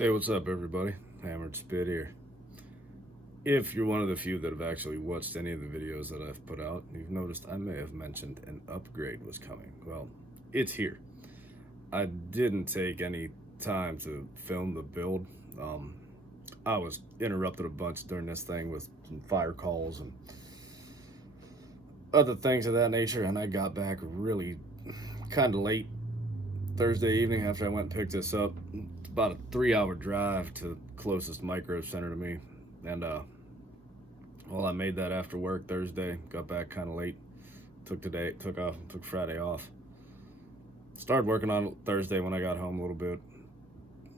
Hey, what's up, everybody? Hammered Spit here. If you're one of the few that have actually watched any of the videos that I've put out, you've noticed I may have mentioned an upgrade was coming. Well, it's here. I didn't take any time to film the build. Um, I was interrupted a bunch during this thing with some fire calls and other things of that nature, and I got back really kind of late Thursday evening after I went and picked this up. It's about a 3 hour drive to the closest micro center to me, and well, I made that after work Thursday. Got back kind of late. Took Friday off. Started working on it Thursday when I got home a little bit.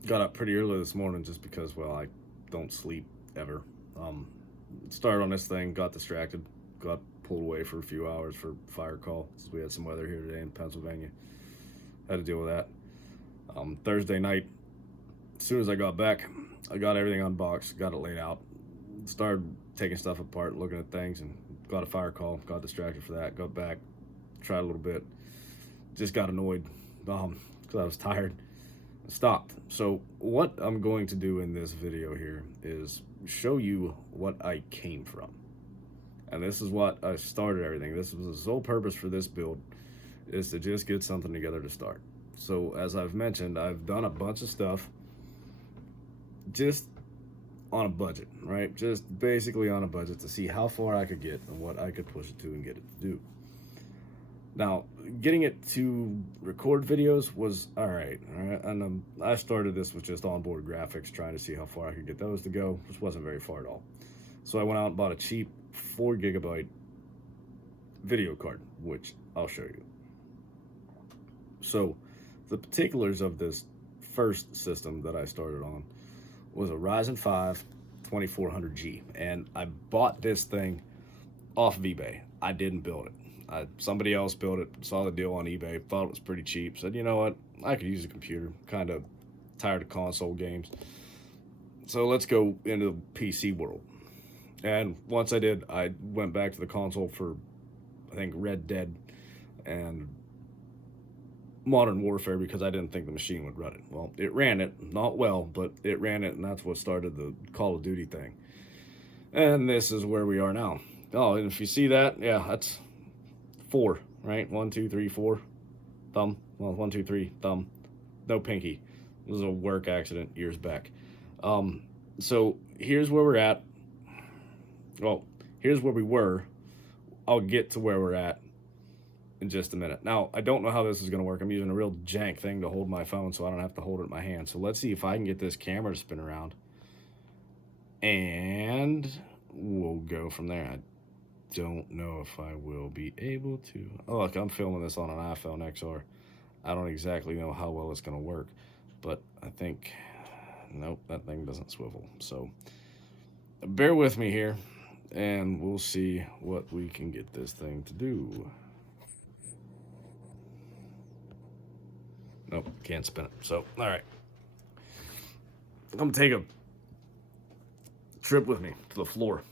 Got up pretty early this morning just because, well, I don't sleep ever. Um, Started on this thing, got distracted, got pulled away for a few hours for fire call since we had some weather here today in Pennsylvania. Had to deal with that. Thursday night, as soon as I got back, I got everything unboxed, got it laid out, started taking stuff apart, looking at things, and got a fire call. Got distracted for that. Got back, tried a little bit, just got annoyed because I was tired. Stopped. So what I'm going to do in this video here is show you what I came from, and this is what I started everything. This was the sole purpose for this build, is to just get something together to start. So as I've mentioned, I've done a bunch of stuff just on a budget, right? Just basically on a budget to see how far I could get and what I could push it to and get it to do. Now, getting it to record videos was all right, and I started this with just onboard graphics, trying to see how far I could get those to go, which wasn't very far at all. So I went out and bought a cheap 4 GB video card, which I'll show you. So the particulars of this first system that I started on was a Ryzen 5 2400G, and I bought this thing off of eBay. I didn't build it. Somebody else built it, saw the deal on eBay, thought it was pretty cheap, said, you know what, I could use a computer, kind of tired of console games, so let's go into the PC world. And once I did, I went back to the console for, I think, Red Dead and Modern Warfare, because I didn't think the machine would run it. Well, it ran it, not well, but it ran it, and that's what started the Call of Duty thing. And this is where we are now. Oh, and if you see that, yeah, that's 4, right? 1, 2, 3, 4. Thumb. Well, 1, 2, 3, thumb. No pinky. It was a work accident years back. So here's where we're at. Well, here's where we were. I'll get to where we're at in just a minute. Now, I don't know how this is going to work. I'm using a real jank thing to hold my phone so I don't have to hold it in my hand. So let's see if I can get this camera to spin around, and we'll go from there. I don't know if I will be able to. Oh, look, I'm filming this on an iPhone XR. I don't exactly know how well it's going to work, but I think, nope, that thing doesn't swivel. So bear with me here, and we'll see what we can get this thing to do. Nope, can't spin it. So, all right. I'm going to take a trip with me to the floor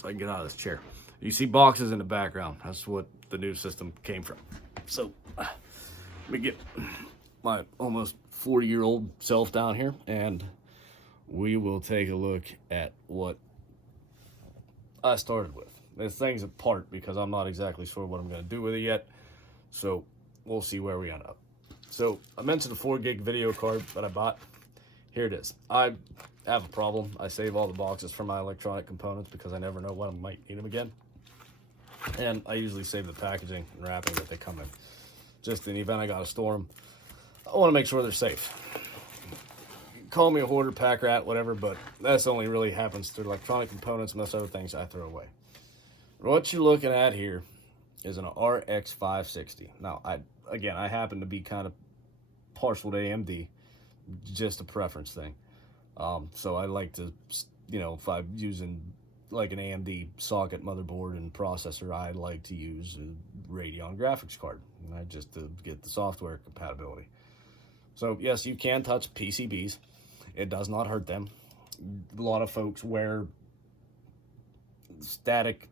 so I can get out of this chair. You see boxes in the background. That's what the new system came from. So, let me get my almost 40-year-old self down here, and we will take a look at what I started with. This thing's apart because I'm not exactly sure what I'm going to do with it yet. So, we'll see where we end up. So, I mentioned a 4 GB video card that I bought. Here it is. I have a problem. I save all the boxes for my electronic components because I never know when I might need them again. And I usually save the packaging and wrapping that they come in, just in the event I gotta store them. I want to make sure they're safe. Call me a hoarder, pack rat, whatever, but that's only really happens to electronic components. Most other things I throw away. What you're looking at here is an RX 560. Now, I happen to be kind of partial to AMD, just a preference thing. So I like to, if I'm using like an AMD socket motherboard and processor, I like to use a Radeon graphics card, just to get the software compatibility. So yes, you can touch PCBs. It does not hurt them. A lot of folks wear static,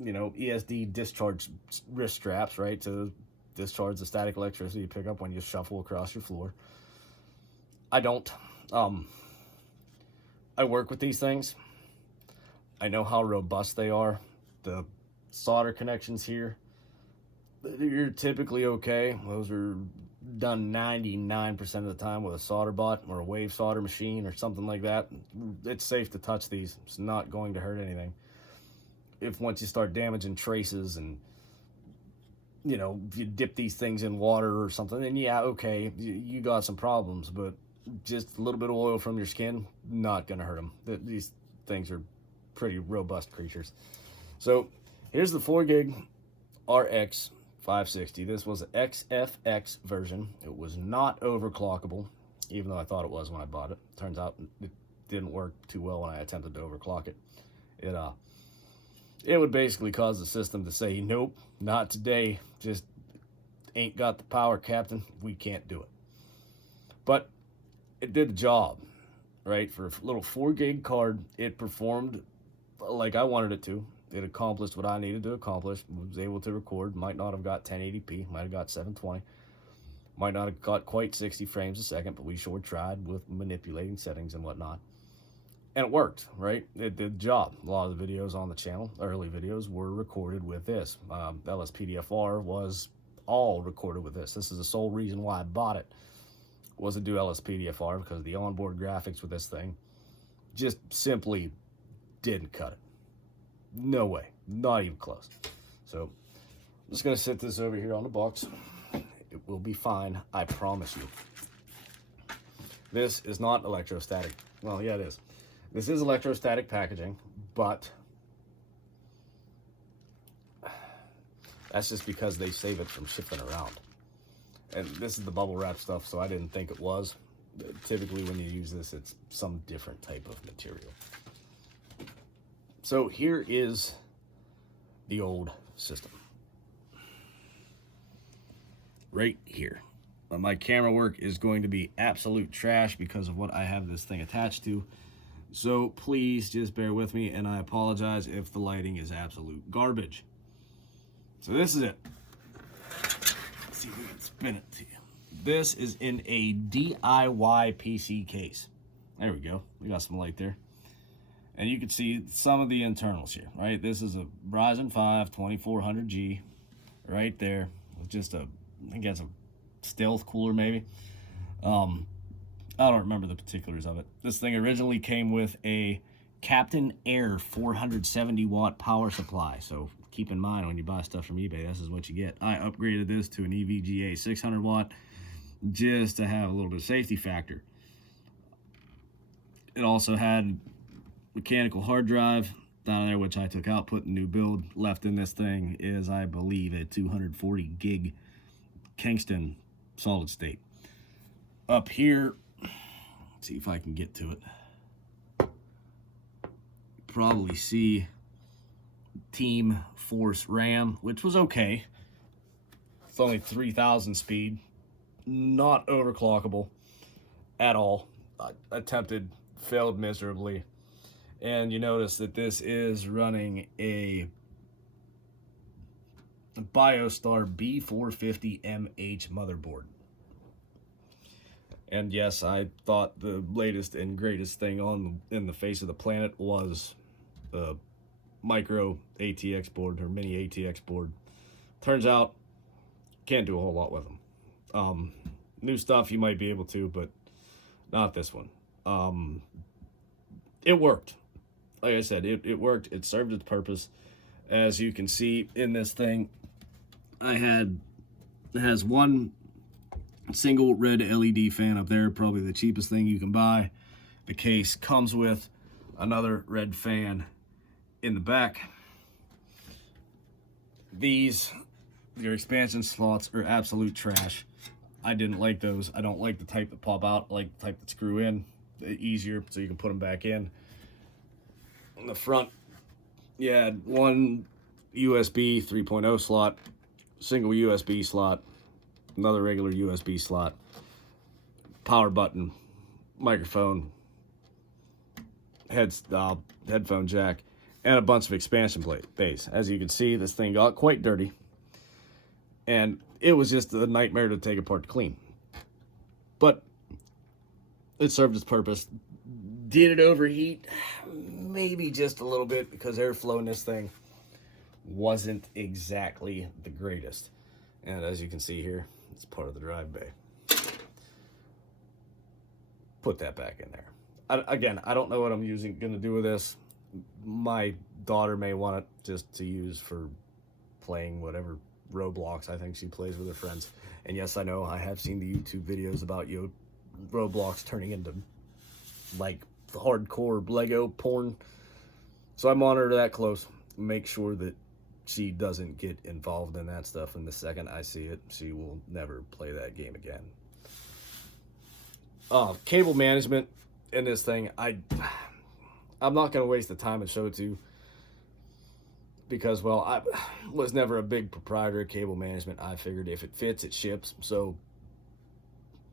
ESD discharge wrist straps, right, to discharge the static electricity you pick up when you shuffle across your floor. I don't. I work with these things. I know how robust they are. The solder connections here, you're typically okay. Those are done 99% of the time with a solder bot or a wave solder machine or something like that. It's safe to touch these. It's not going to hurt anything. If once you start damaging traces and, you know, if you dip these things in water or something, then yeah, okay, you got some problems, but just a little bit of oil from your skin, not going to hurt them. These things are pretty robust creatures. So here's the 4 gig RX 560. This was an XFX version. It was not overclockable, even though I thought it was when I bought it. Turns out it didn't work too well when I attempted to overclock it. It would basically cause the system to say, nope, not today. Just ain't got the power, Captain. We can't do it. But it did the job, right? For a little 4 gig card, it performed like I wanted it to. It accomplished what I needed to accomplish. Was able to record. Might not have got 1080p. Might have got 720. Might not have got quite 60 frames a second, but we sure tried with manipulating settings and whatnot. And it worked, right? It did the job. A lot of the videos on the channel, early videos, were recorded with this. LSPDFR was all recorded with this. This is the sole reason why I bought it, was to do LSPDFR, because the onboard graphics with this thing just simply didn't cut it. No way. Not even close. So I'm just going to sit this over here on the box. It will be fine. I promise you. This is not electrostatic. Well, yeah, it is. This is electrostatic packaging, but that's just because they save it from shifting around. And this is the bubble wrap stuff, so I didn't think it was. Typically when you use this, it's some different type of material. So here is the old system. Right here. My camera work is going to be absolute trash because of what I have this thing attached to. So please just bear with me, and I apologize if the lighting is absolute garbage. So this is it. Let's see if we can spin it to you. This is in a DIY PC case. There we go. We got some light there. And you can see some of the internals here, right? This is a Ryzen 5 2400G right there. With just I think that's a stealth cooler maybe. I don't remember the particulars of it. This thing originally came with a Captain Air 470 watt power supply. So keep in mind when you buy stuff from eBay, this is what you get. I upgraded this to an EVGA 600 watt just to have a little bit of safety factor. It also had mechanical hard drive down there, which I took out, put in new build. Left in this thing is, I believe, a 240 gig Kingston solid state. Up here, let's see if I can get to it. Probably see Team Force RAM, which was okay. It's only 3,000 speed, not overclockable at all. I attempted, failed miserably. And you notice that this is running a BioStar B450MH motherboard. And yes, I thought the latest and greatest thing in the face of the planet was the micro ATX board, or mini ATX board. Turns out, can't do a whole lot with them. New stuff you might be able to, but not this one. It worked. Like I said, it worked. It served its purpose. As you can see in this thing, it has one single red LED fan up there, probably the cheapest thing you can buy. The case comes with another red fan in the back. Your expansion slots are absolute trash. I didn't like those. I don't like the type that pop out. I like the type that screw in. Easier, so you can put them back in. On the front, you had one USB 3.0 slot, single USB slot, another regular USB slot, power button, microphone, headphone jack, and a bunch of expansion bays. As you can see, this thing got quite dirty, and it was just a nightmare to take apart to clean. But it served its purpose. Did it overheat? Maybe just a little bit, because airflow in this thing wasn't exactly the greatest. And as you can see here, it's part of the drive bay. Put that back in there. Again, I don't know what I'm going to do with this. My daughter may want it just to use for playing whatever Roblox I think she plays with her friends. And yes, I know I have seen the YouTube videos about Roblox turning into like hardcore Lego porn. So I monitor that close, make sure that she doesn't get involved in that stuff. And the second I see it, she will never play that game again. Cable management in this thing, I'm not going to waste the time and show it to you, because, well, I was never a big proprietor of cable management. I figured if it fits, it ships. So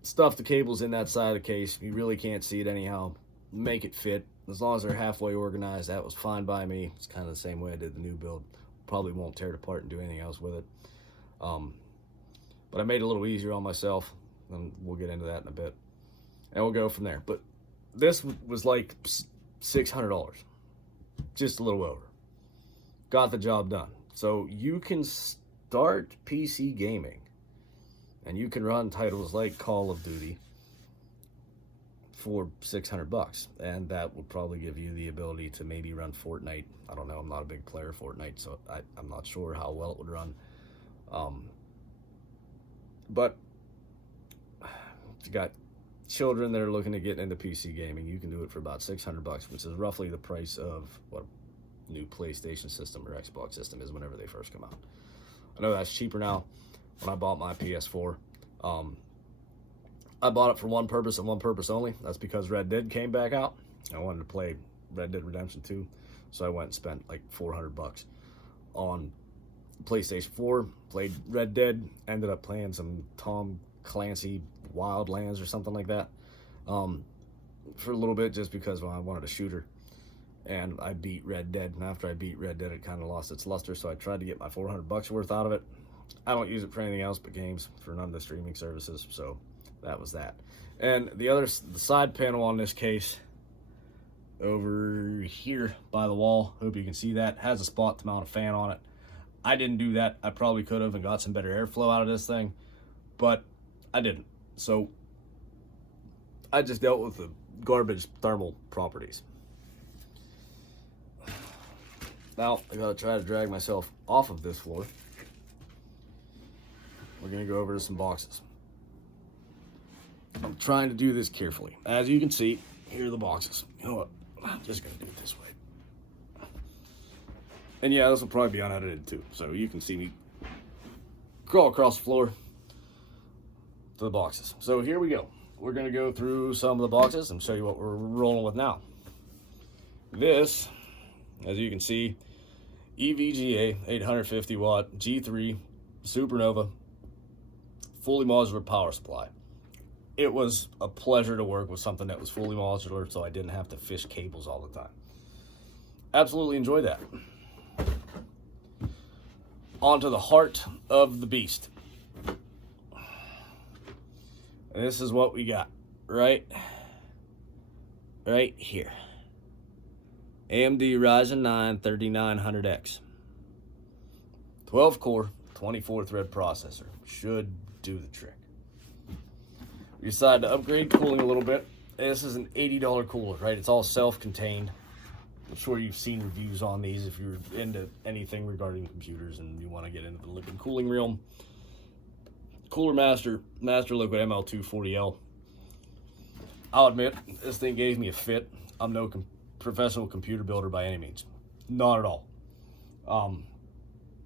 stuff the cables in that side of the case, you really can't see it anyhow. Make it fit. As long as they're halfway organized, that was fine by me. It's kind of the same way I did the new build. Probably won't tear it apart and do anything else with it. But I made it a little easier on myself, and we'll get into that in a bit. And we'll go from there. But this was like $600. Just a little over. Got the job done. So you can start PC gaming, and you can run titles like Call of Duty for $600, and that will probably give you the ability to maybe run Fortnite. I don't know, I'm not a big player of Fortnite, so I'm not sure how well it would run. But if you got children that are looking to get into PC gaming, you can do it for about $600, which is roughly the price of what a new PlayStation system or Xbox system is whenever they first come out. I know that's cheaper now. When I bought my PS4, I bought it for one purpose and one purpose only. That's because Red Dead came back out. I wanted to play Red Dead Redemption 2, so I went and spent like $400 on PlayStation 4, played Red Dead, ended up playing some Tom Clancy Wildlands or something like that for a little bit, just because, well, I wanted a shooter, and I beat Red Dead, and after I beat Red Dead, it kind of lost its luster, so I tried to get my $400 worth out of it. I don't use it for anything else but games, for none of the streaming services, so that was that. And the side panel on this case over here by the wall, hope you can see that, has a spot to mount a fan on it. I didn't do that. I probably could have and got some better airflow out of this thing, but I didn't. So I just dealt with the garbage thermal properties. Now I gotta try to drag myself off of this floor. We're gonna go over to some boxes. I'm trying to do this carefully. As you can see, here are the boxes. You know what? I'm just gonna do it this way. And yeah, this will probably be unedited too, so you can see me crawl across the floor to the boxes. So here we go. We're gonna go through some of the boxes and show you what we're rolling with now. This, as you can see, EVGA 850 watt G3 Supernova fully modular power supply. It was a pleasure to work with something that was fully modular, so I didn't have to fish cables all the time. Absolutely enjoyed that. On to the heart of the beast. And this is what we got right here. AMD Ryzen 9 3900X. 12 core, 24 thread processor. Should do the trick. We decided to upgrade cooling a little bit. This is an $80 cooler, right? It's all self-contained. I'm sure you've seen reviews on these if you're into anything regarding computers and you want to get into the liquid cooling realm. Cooler Master Liquid ML240L. I'll admit, this thing gave me a fit. I'm no professional computer builder by any means. Not at all.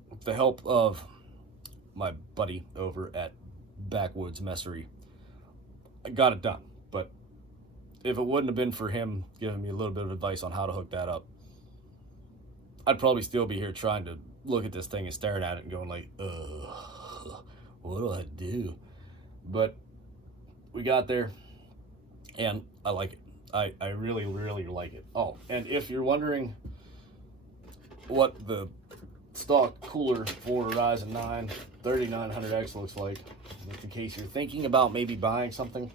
With the help of my buddy over at Backwoods Messery, I got it done. But if it wouldn't have been for him giving me a little bit of advice on how to hook that up, I'd probably still be here trying to look at this thing and staring at it and going like, what do I do? But we got there, and I like it. I really, really like it. Oh, and if you're wondering what the stock cooler for Ryzen 9 3900X looks like, in case you're thinking about maybe buying something,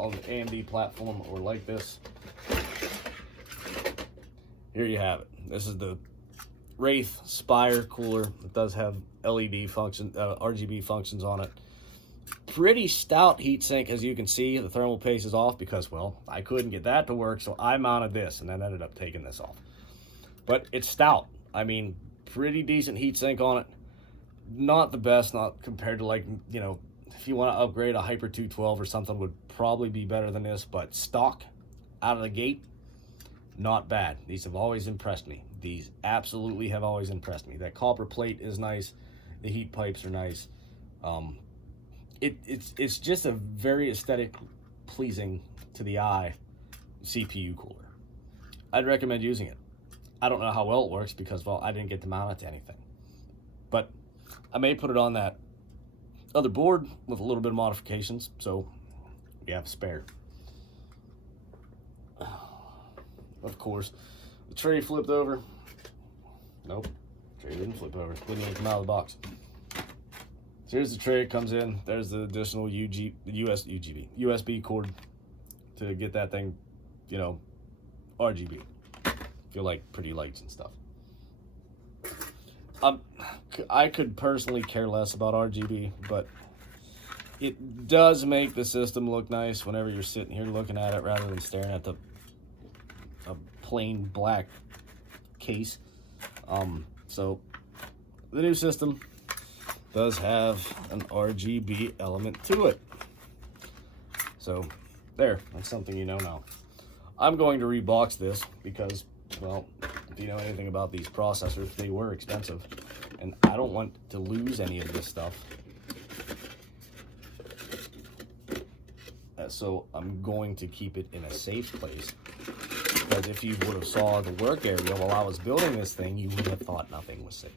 on the AMD platform or like this. Here you have it. This is the Wraith Spire cooler. It does have LED function, RGB functions on it. Pretty stout heatsink, as you can see. The thermal paste is off because, well, I couldn't get that to work, so I mounted this and then ended up taking this off. But it's stout. I mean, pretty decent heatsink on it. Not the best, not compared to, like, you know, if you want to upgrade a Hyper 212 or something, would probably be better than this, but stock out of the gate, not bad. These have always impressed me. These absolutely have always impressed me. That copper plate is nice. The heat pipes are nice. It's just a very aesthetic pleasing to the eye CPU cooler. I'd recommend using it. I don't know how well it works because, well, I didn't get to mount it to anything. But I may put it on that other board with a little bit of modifications, so we have a spare. Of course, the tray flipped over. Nope, tray didn't flip over. Didn't even come out of the box. So here's the tray. It comes in. There's the additional USB cord to get that thing, you know, RGB. Feel like pretty lights and stuff. I could personally care less about RGB, but it does make the system look nice whenever you're sitting here looking at it rather than staring at a plain black case. So the new system does have an RGB element to it. So there, that's something you know now. I'm going to rebox this because, well, if you know anything about these processors, they were expensive, and I don't want to lose any of this stuff. So I'm going to keep it in a safe place, because if you would have saw the work area while I was building this thing, you would have thought nothing was safe.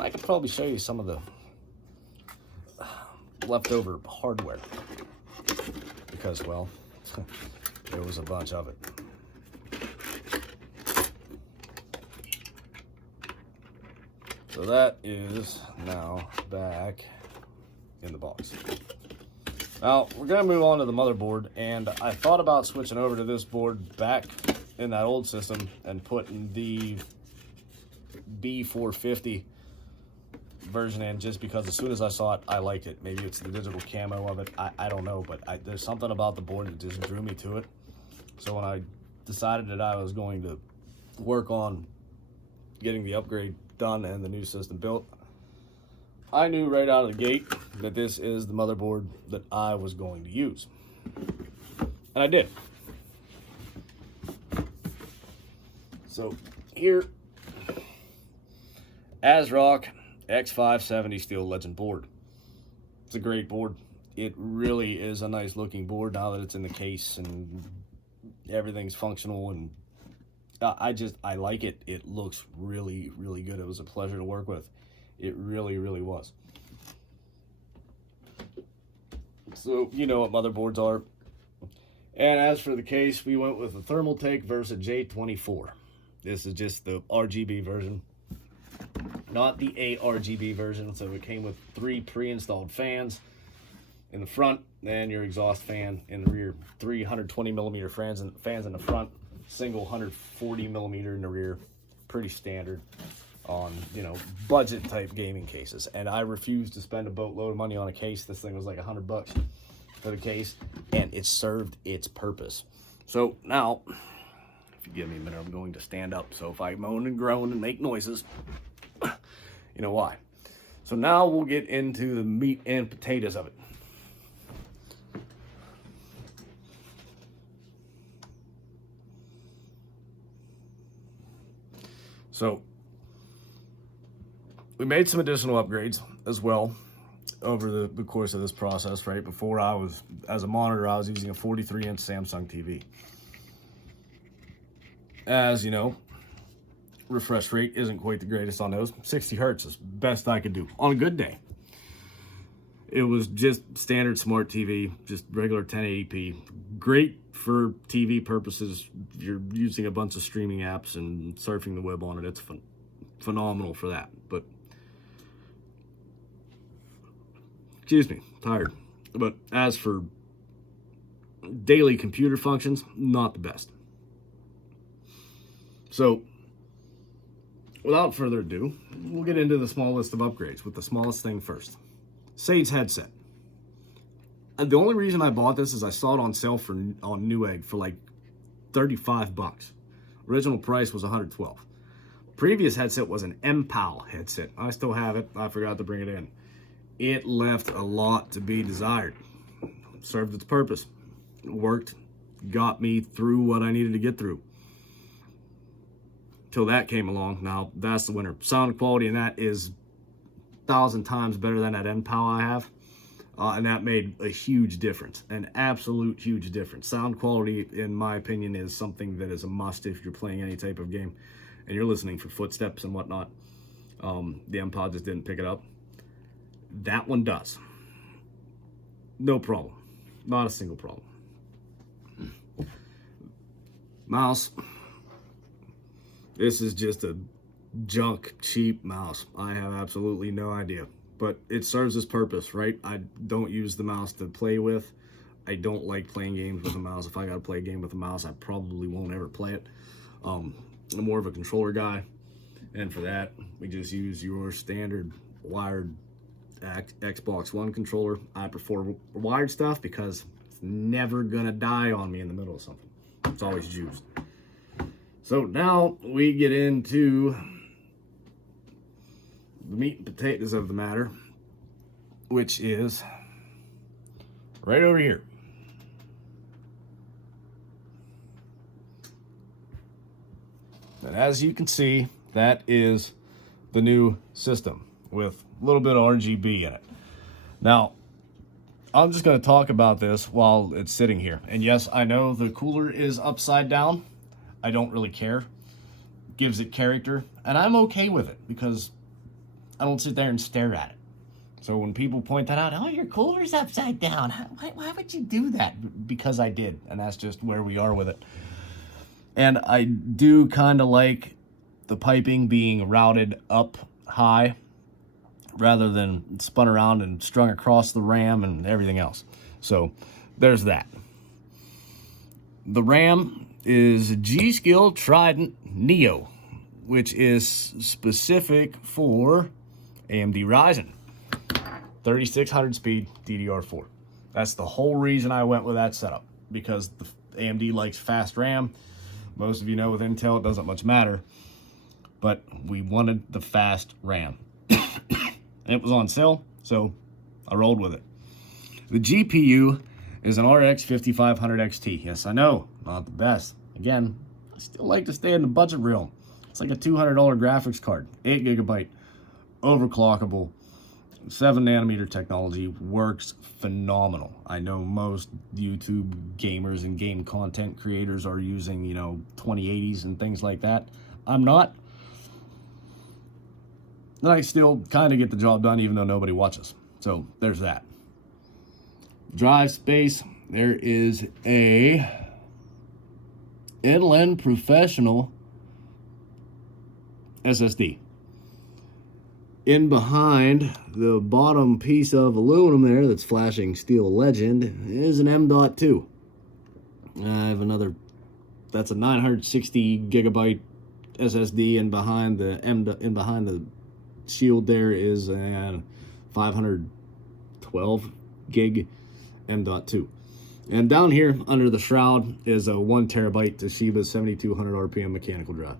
I could probably show you some of the leftover hardware, because, well, there was a bunch of it. So that is now back in the box. Now, we're going to move on to the motherboard, and I thought about switching over to this board back in that old system and putting the B450 version in, just because as soon as I saw it, I liked it. Maybe it's the digital camo of it. I don't know, but there's something about the board that just drew me to it. So when I decided that I was going to work on getting the upgrade done and the new system built, I knew right out of the gate that this is the motherboard that I was going to use. And I did. So here, ASRock X570 Steel Legend board. It's a great board. It really is a nice looking board now that it's in the case and everything's functional, and I like it. It looks really, really good. It was a pleasure to work with. It really, really was. So, you know what motherboards are. And as for the case, we went with the Thermaltake Versa J24. This is just the RGB version, not the ARGB version. So it came with 3 pre-installed fans in the front and your exhaust fan in the rear. 320 millimeter fans in the front, single 140 millimeter in the rear. Pretty standard on, you know, budget type gaming cases. And I refused to spend a boatload of money on a case. This thing was like $100 for the case, and it served its purpose. So now, if you give me a minute, I'm going to stand up. So if I moan and groan and make noises, you know why. So now we'll get into the meat and potatoes of it. So we made some additional upgrades as well over the course of this process. Right before, as a monitor, I was using a 43-inch Samsung TV. As you know, refresh rate isn't quite the greatest on those. 60 hertz is best I could do on a good day. It was just standard smart TV, just regular 1080p. Great for TV purposes. If you're using a bunch of streaming apps and surfing the web on it, it's phenomenal for that. But excuse me, tired. But as for daily computer functions, not the best. So, without further ado, we'll get into the small list of upgrades with the smallest thing first. Sage headset. The only reason I bought this is I saw it on sale on Newegg for like $35. Original price was $112. Previous headset was an MPAL headset. I still have it. I forgot to bring it in. It left a lot to be desired. Served its purpose. It worked. Got me through what I needed to get through. Till that came along. Now, that's the winner. Sound quality in that is 1,000 times better than that MPAL I have. And that made a huge difference. An absolute huge difference. Sound quality, in my opinion, is something that is a must if you're playing any type of game and you're listening for footsteps and whatnot. The MPAL just didn't pick it up. That one does. No problem. Not a single problem. Mouse. This is just a junk, cheap mouse. I have absolutely no idea. But it serves its purpose, right? I don't use the mouse to play with. I don't like playing games with a mouse. If I gotta play a game with a mouse, I probably won't ever play it. I'm more of a controller guy. And for that, we just use your standard wired Xbox One controller. I prefer wired stuff because it's never gonna die on me in the middle of something. It's always juiced. So now we get into the meat and potatoes of the matter, which is right over here. And as you can see, that is the new system with a little bit of RGB in it. Now, I'm just going to talk about this while it's sitting here. And yes, I know the cooler is upside down. I don't really care. Gives it character. And I'm okay with it because I don't sit there and stare at it. So when people point that out, oh, your cooler's upside down. Why would you do that? Because I did. And that's just where we are with it. And I do kind of like the piping being routed up high rather than spun around and strung across the RAM and everything else. So there's that. The RAM is G.Skill Trident Neo, which is specific for AMD Ryzen 3600 speed DDR4. That's the whole reason I went with that setup, because the AMD likes fast RAM. Most of you know with Intel it doesn't much matter, but we wanted the fast RAM. It was on sale, so I rolled with it. The GPU is an RX 5500 XT. Yes, I know, not the best. Again, I still like to stay in the budget realm. It's like a $200 graphics card, 8 GB, overclockable, 7 nanometer technology, works phenomenal. I know most YouTube gamers and game content creators are using, 2080s and things like that. I'm not. And I still kind of get the job done even though nobody watches. So there's that. Drive space, there is a Inland Professional SSD. In behind the bottom piece of aluminum there that's flashing Steel Legend is an M.2. I have another, that's a 960 gigabyte SSD, and behind the shield there is a 512 gig M.2. And down here under the shroud is a 1 terabyte Toshiba 7200 RPM mechanical drive.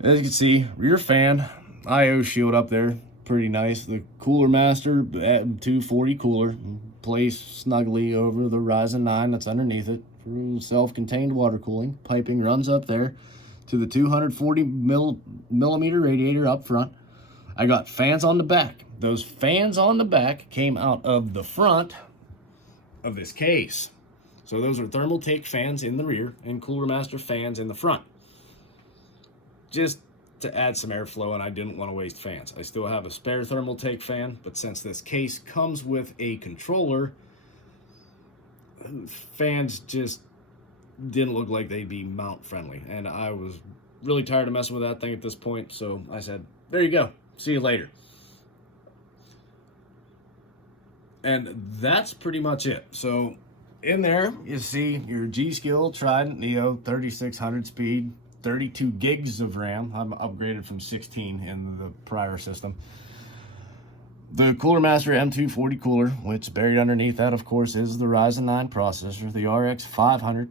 As you can see, rear fan, I/O shield up there, pretty nice. The Cooler Master 240 cooler placed snugly over the Ryzen 9 that's underneath it for self-contained water cooling. Piping runs up there to the 240 millimeter radiator up front. I got fans on the back. Those fans on the back came out of the front of this case. So those are Thermaltake fans in the rear and Cooler Master fans in the front. Just to add some airflow, and I didn't want to waste fans. I still have a spare Thermaltake fan, but since this case comes with a controller, fans just didn't look like they'd be mount friendly, and I was really tired of messing with that thing at this point, so I said, there you go, see you later. And that's pretty much it. So in there, you see your G.Skill Trident Neo 3600 speed, 32 gigs of RAM. I'm upgraded from 16 in the prior system. The Cooler Master M240 cooler, which buried underneath that, of course, is the Ryzen 9 processor, the RX 5500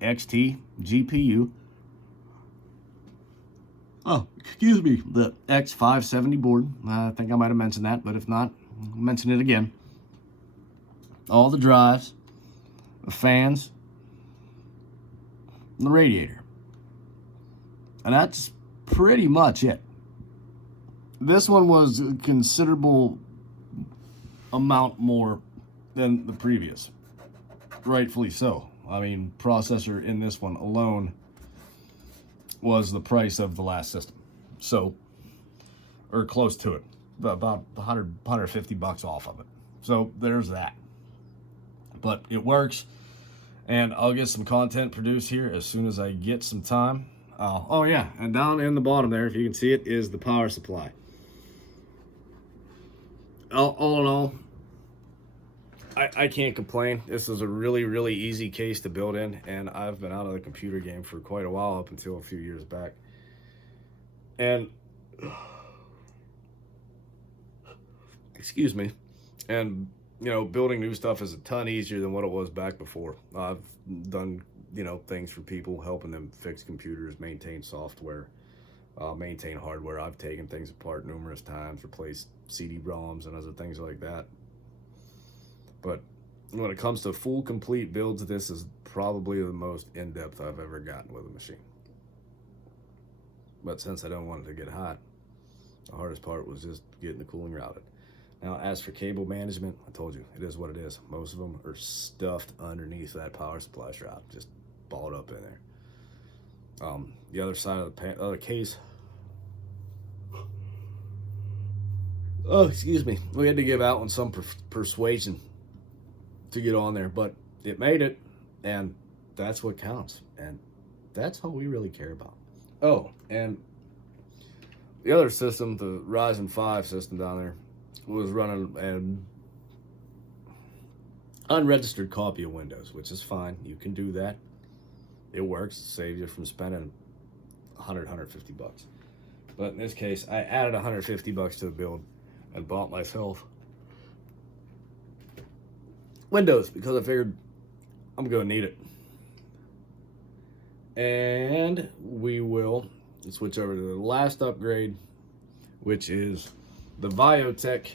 XT GPU. Oh, excuse me, the X570 board. I think I might have mentioned that, but if not, I'll mention it again. All the drives, the fans, and the radiator. And that's pretty much it. This one was a considerable amount more than the previous. Rightfully so. I mean, processor in this one alone was the price of the last system. So, or close to it. About 150 bucks off of it. So there's that. But it works. And I'll get some content produced here as soon as I get some time. Oh yeah, and down in the bottom there, if you can see it, is the power supply. All in all, I can't complain. This is a really, really easy case to build in, and I've been out of the computer game for quite a while, up until a few years back. And, excuse me, and, you know, building new stuff is a ton easier than what it was back before. I've done, you know, things for people, helping them fix computers, maintain software, maintain hardware. I've taken things apart numerous times, replaced CD-ROMs and other things like that. But when it comes to full, complete builds, this is probably the most in-depth I've ever gotten with a machine. But since I don't want it to get hot, the hardest part was just getting the cooling routed. Now, as for cable management, I told you, it is what it is. Most of them are stuffed underneath that power supply shroud, just balled up in there. The other side of the other case, oh, excuse me, we had to give out on some persuasion to get on there, but it made it, and that's what counts, and that's all we really care about. Oh, and the other system, the Ryzen 5 system down there, was running an unregistered copy of Windows, which is fine. You can do that. It works. It saves you from spending 150 bucks. But in this case, I added 150 bucks to the build and bought myself Windows because I figured I'm going to need it. And we will switch over to the last upgrade, which is the Viotech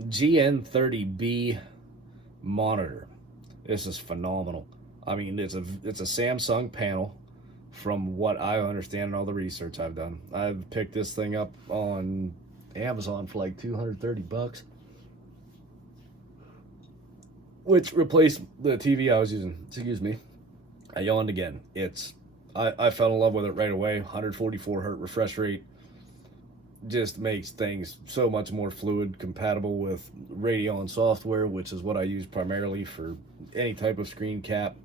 GN30B monitor. This is phenomenal. I mean, it's a Samsung panel, from what I understand and all the research I've done. I've picked this thing up on Amazon for like 230 bucks, which replaced the TV I was using. Excuse me, I yawned again. I fell in love with it right away. 144 hertz refresh rate just makes things so much more fluid, compatible with Radeon software, which is what I use primarily for any type of screen cap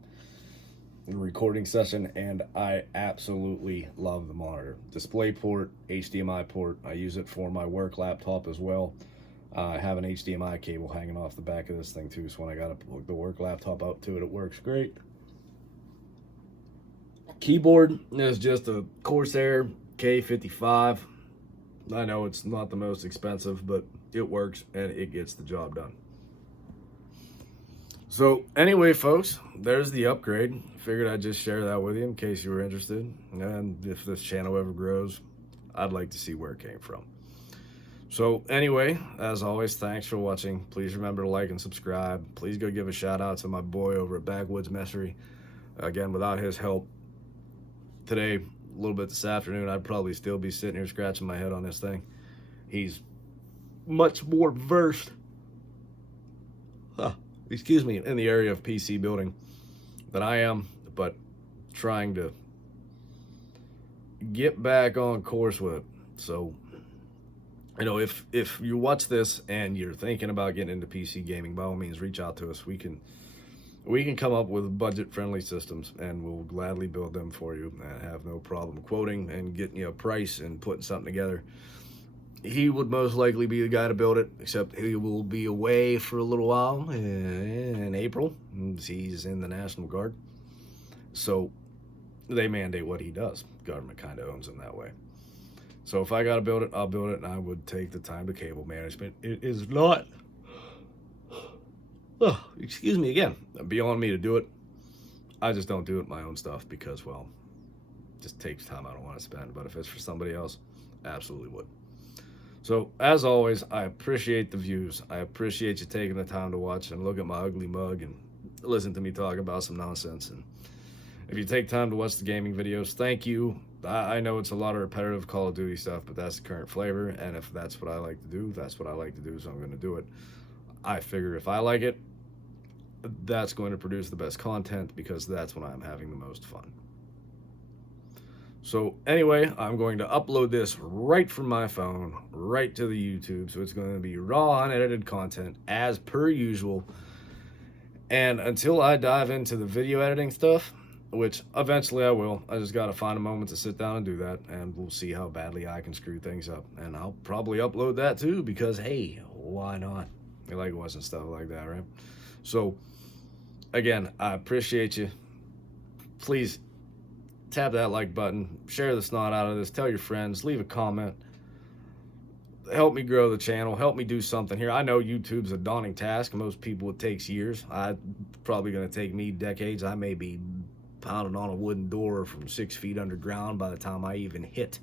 recording session, and I absolutely love the monitor. Display port, HDMI port. I use it for my work laptop as well. I have an HDMI cable hanging off the back of this thing too, so when I got to plug the work laptop up to it, it works great. Keyboard is just a Corsair K55. I know it's not the most expensive, but it works and it gets the job done. So anyway, folks, there's the upgrade. Figured I'd just share that with you in case you were interested. And if this channel ever grows, I'd like to see where it came from. So anyway, as always, thanks for watching. Please remember to like and subscribe. Please go give a shout out to my boy over at Backwoods Messery. Again, without his help today, a little bit this afternoon, I'd probably still be sitting here scratching my head on this thing. He's much more versed, excuse me, in the area of PC building than I am, but trying to get back on course with it. So, you know, if you watch this and you're thinking about getting into PC gaming, by all means, reach out to us. We can come up with budget-friendly systems, and we'll gladly build them for you. I have no problem quoting and getting you a price and putting something together. he would most likely be the guy to build it, except he will be away for a little while in April. He's in the National Guard. So they mandate what he does. Government kind of owns him that way. So if I got to build it, I'll build it, and I would take the time to cable management. It is not, oh, excuse me again, beyond me to do it. I just don't do it my own stuff because, well, it just takes time I don't want to spend. But if it's for somebody else, absolutely would. So, as always, I appreciate the views. I appreciate you taking the time to watch and look at my ugly mug and listen to me talk about some nonsense. And if you take time to watch the gaming videos, thank you. I know it's a lot of repetitive Call of Duty stuff, but that's the current flavor. And if that's what I like to do, that's what I like to do, so I'm going to do it. I figure if I like it, that's going to produce the best content because that's when I'm having the most fun. So anyway, I'm going to upload this right from my phone, right to the YouTube. So it's going to be raw, unedited content as per usual. And until I dive into the video editing stuff, which eventually I will, I just got to find a moment to sit down and do that. And we'll see how badly I can screw things up. And I'll probably upload that too because, hey, why not? I like watching stuff like that, right? So again, I appreciate you. Please tap that like button, share the snot out of this, tell your friends, leave a comment, help me grow the channel, help me do something here. I know YouTube's a daunting task. Most people it takes years. Probably going to take me decades. I may be pounding on a wooden door from 6 feet underground by the time I even hit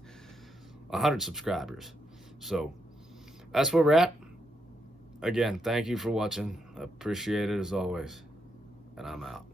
100 subscribers. So that's where we're at. Again, thank you for watching. I appreciate it as always, and I'm out.